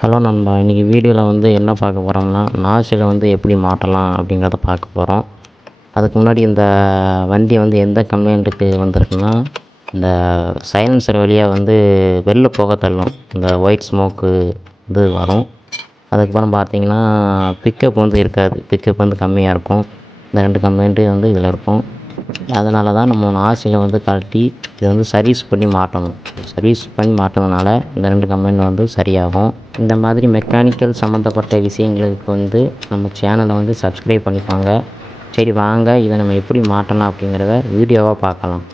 Hello நண்பா, இன்றைக்கி வீடியோவில் வந்து என்ன பார்க்க போகிறோம்னா நாசிலை வந்து எப்படி மாட்டலாம் அப்படிங்கிறத பார்க்க போகிறோம். அதுக்கு முன்னாடி இந்த வண்டி வந்து எந்த கம்ப்ளைண்ட்டுக்கு வந்திருக்குன்னா, இந்த சைலன்சர் வழியாக வந்து வெளில புகை தள்ளும், இந்த ஒயிட் ஸ்மோக்கு இது வரும். அதுக்கப்புறம் பார்த்தீங்கன்னா பிக்கப் வந்து இருக்காது, பிக்கப் வந்து கம்மியாக இருக்கும். இந்த 2 கம்ப்ளைண்ட்டு வந்து இதில் இருக்கும். அதனால தான் நம்ம நாசிலை வந்து கழட்டி இதை வந்து சர்வீஸ் பண்ணி மாட்டணும். சர்வீஸ் பண்ணி மாட்டுறதுனால இந்த 2 கம்ப்ளைண்ட் வந்து சரியாகும். இந்த மாதிரி மெக்கானிக்கல் சம்மந்தப்பட்ட விஷயங்களுக்கு வந்து நம்ம சேனலை வந்து சப்ஸ்கிரைப் பண்ணிப்பாங்க. சரி வாங்க, இதை நம்ம எப்படி மாட்டலாம் அப்படிங்கிறத வீடியோவாக பார்க்கலாம்.